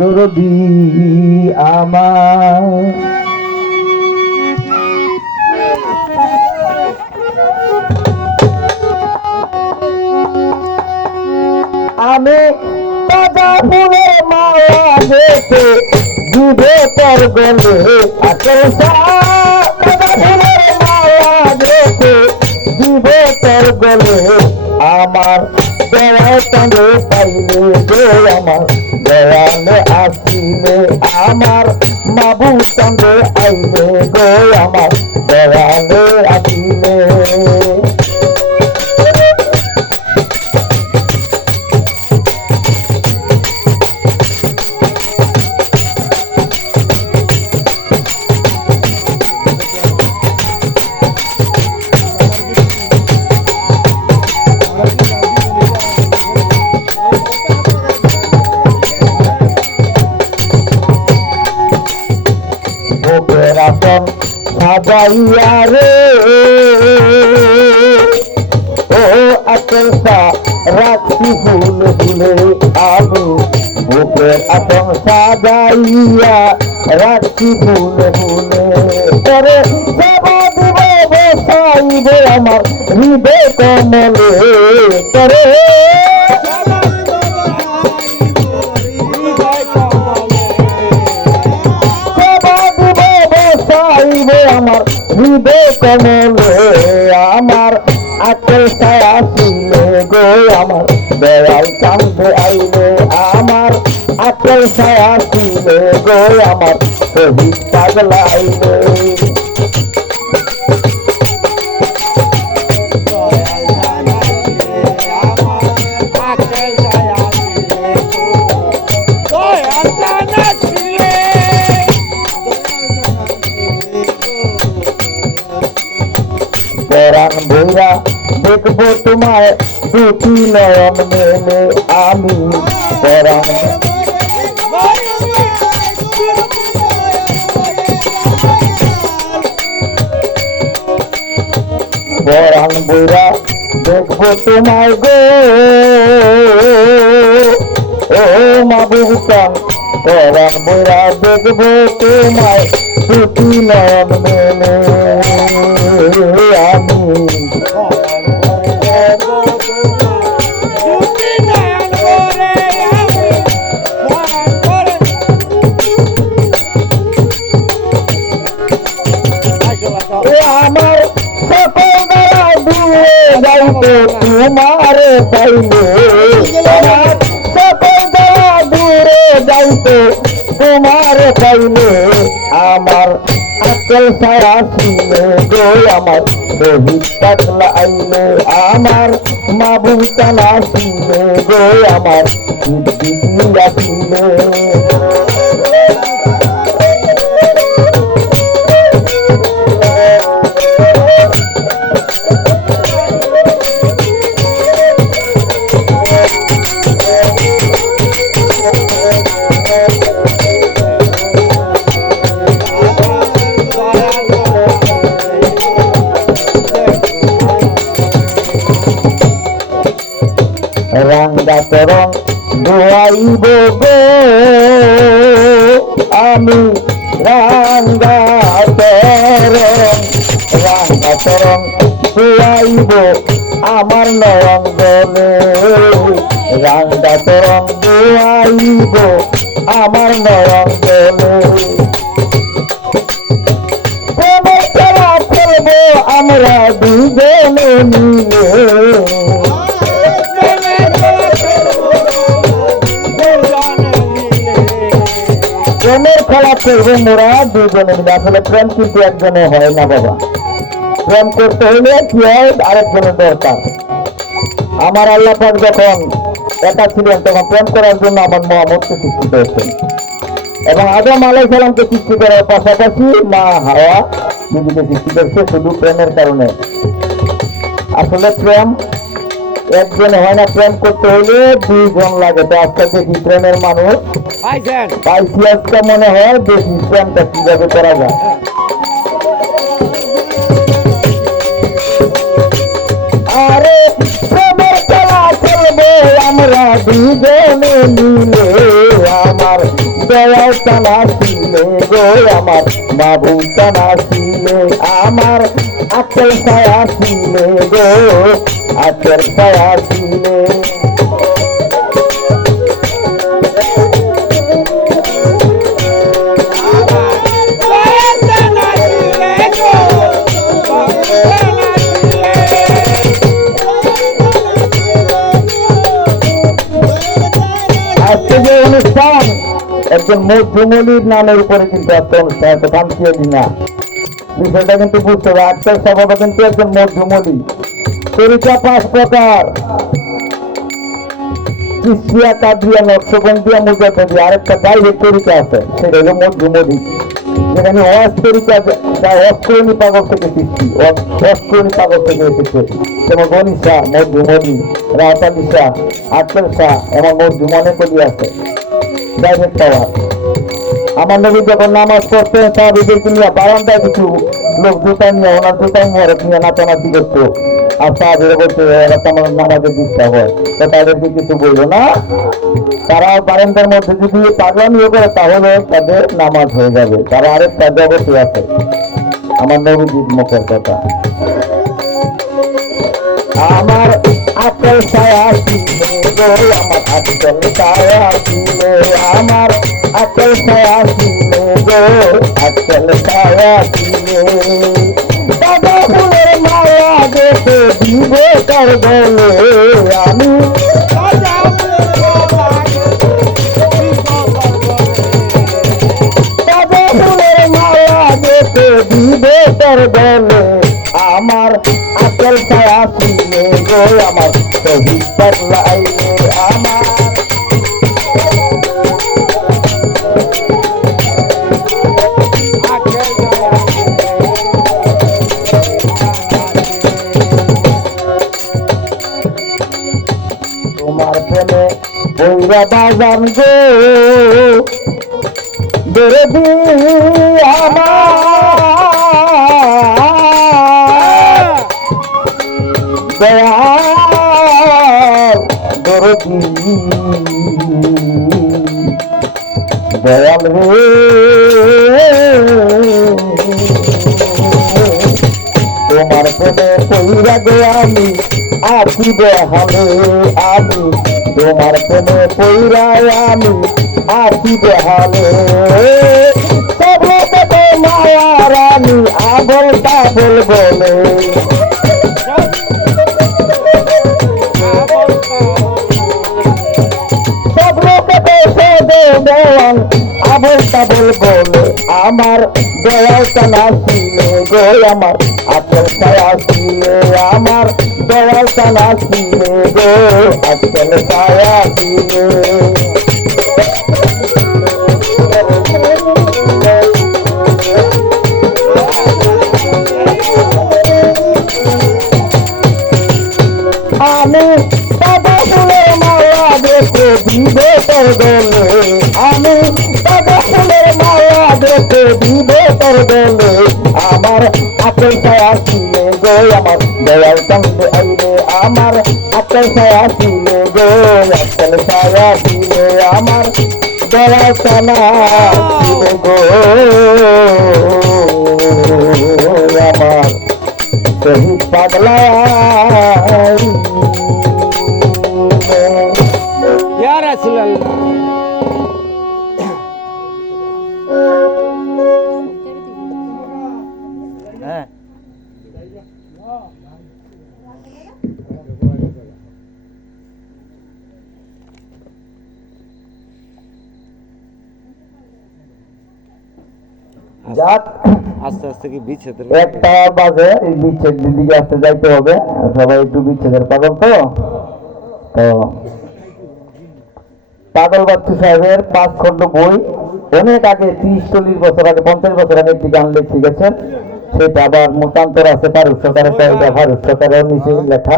দরদি আমার আমি দাদা ফুলের মালা গেছে দুধে তোর গলে আসল দাদা ফুলের মালা গেছে দুধে তোর গলে আমার দয়া সঙ্গে পাইলে যে আমার দয়ালে আসিলে আমার মাবু সঙ্গে আইলে গো আমার দয়ালে আসিলে রাতন সাজাইয়া রে ও আচলসা রাখছি ফুল ফুলে আমি বুকের আতন সাজাইয়া রাখছি ফুল ফুলে করে সেবা দিব বসাইব আমার হৃদয় কমলে করে আমার হৃদয় কমলে আমার আচল ছায়া ছিলে গো আমার দয়াল কান্দে আইলে আমার আচল ছায়া ছিলে গো আমার শহীদ পাগলা আইলে পরাণ ভৈরা দেখবো তোমায় দুটি নয়ন মেলে আমি পরাণ পরাণ ভৈরা দেখবো তোমায় গো ও মাবুকান পরাণ ভৈরা দেখবো তোমায় দুটি নয়ন মেলে আমি আমার সকল বেলা দূরে যাইতে তোমার পাইলে আমার সকল বেলা দূরে যাইতে তোমার পাইলে আমার আচল ছায়া ছিলে গো আমার শহীদ পাগলা আইলে আমার মাবু টানা ছিলে গো আমার দিদিয়া ছিলে রাঙ্গা চরণ দোয়াইব গো আমি রাঙ্গা চরণ দোয়াইব আমার নয়ন গলে রাঙ্গা চরণ দোয়াইব আমার নয়ন গলে খেলা খেলবো আমরা দুজনে মিলে প্রেমের খেলা করবো মোরা দুজনে মিলে আসলে প্রেম কিন্তু একজনে হয় না বাবা প্রেম করতে হলে কি হয় আরেকজনের দরকার আমার আল্লাহ পাক যখন একা ছিলেন তখন প্রেম করার জন্য আমার মহামতকে সৃষ্টি করেছেন এবং আদম আলাইহিস সালামকে সৃষ্টি করার পাশাপাশি মা হাওয়া বিবিকে সৃষ্টি করেছে শুধু প্রেমের কারণে আসলে প্রেম একজন হয় না প্রেম করতে হলে দুইজন লাগে তো আজকে দেখি প্রেমের মানুষ পাইছি আজকে মনে হয় দেখি প্রেমটা কিভাবে করা যায় আরে প্রেমের খেলা খেলবো আমরা দুজনে মিলে আমার দয়াল টানা ছিলে গো আমার বাবু টানা ছিলে আমার আকেল ছায়া ছিলে গো আকেল ছায়া ছিলে আজকে যে অনুষ্ঠান একজন মধ্যমলির নামের উপরে কিন্তু একটা অনুষ্ঠান এত কামছিয়ে দিই না বিষয়টা কিন্তু বুঝতে হবে আজকের সভাটা কিন্তু একজন মধ্যমলি তরিকা 5 প্রকার কৃষ্টিয়া কাদ্রিয়া নকশবন্দিয়া মুজাদ্দিদি আরেকটা ডাইরেক্ট তরিকা আছে সেটা হলো মধ্যমলি যেখানে অস্তরিকা অস্করণী পাগল থেকে সৃষ্টি অস্করণী পাগল থেকে এসেছে যেমন গণিসা মধ্যমলি রাতালিসা আটলসা এমন মধ্যমনে কলি আছে ডাইরেক্ট পাওয়ার আমার নবী যখন নামাজ পড়তেন সাহাবীদেরকে নিয়ে বারান্দায় কিছু লোক জুতা নিয়ে ওনার জুতাই মোহরত নিয়ে নাচানাচি করতো আর সাহাবীরা বলতে এরা তো আমার নামাজের ডিস্টার্ব হয় তো তাদেরকে কিছু বললো না তারা বারান্দার মধ্যে যদি পাগলামিও করে তাহলে তাদের নামাজ হয়ে যাবে তারা আরেকটা জগতে আছে আমার নবীজির মুখের কথা আমার আকেল ছায়া ছিলে গো আমার আকেল ছায়া ছিলে আমার আকেল ছায়া ছিলে গো আকেল ছায়া ছিলে দাদা ফুলের মায়া দেখে দিবে তার বলে আমি দাদা ফুলের মায়া দেখে দিবে তার বলে আমার আকেল ছায়া ছিলে গো আমার শহীদ পাগলাইলে আমার তোমার প্রেমে বৈরা বাজান গো বেরবি আমার দয়াল দরদি দয়াল রে তোমার প্রেমে পইরা গো আমি আছি বেহালে আমি তোমার প্রেমে পইরা আমি আছি বেহালে সব লোকে মায়া রানী আবল তাবল বলে সব লোকে দেওয়ান আবল তাবল বলে আমার দয়াল টানা ছিলে গো আমার আকেল ছায়া ছিলে আমার দয়াল টানা ছিলে গো আকেল ছায়া ছিলে আমি দাদা ফুলের মালা দেখে দিবে তোর গলে আমি দাদা ফুলের মালা দেখে দিবে তোর গলে আমার আকেল ছায়া ছিলে গো আমার দয়াল টানলে আইলে আমার আকেল ছায়া ছিলে গো আকেল ছায়া ছিলে আমার দয়াল টানা ছিলে গো আমার শহীদ পাগলা ইয়া রাসূলুল্লাহ হ্যাঁ যাক আস্তে আস্তে কি বিচ্ছেদের একটা বাজে এই বিচ্ছেদের দিকে আসতে যাইতে হবে সবাই একটু বিচ্ছেদের পাগল তো পাগল বাচ্চু সাহেবের 5 খণ্ড বই অনেক আগে 30-40 বছর আগে 50 বছর আগে একটি গান লিখে গেছেন সেটা আবার মতান্তর আছে ফারুক সরকারের ফারুক সরকারের নিচে লেখা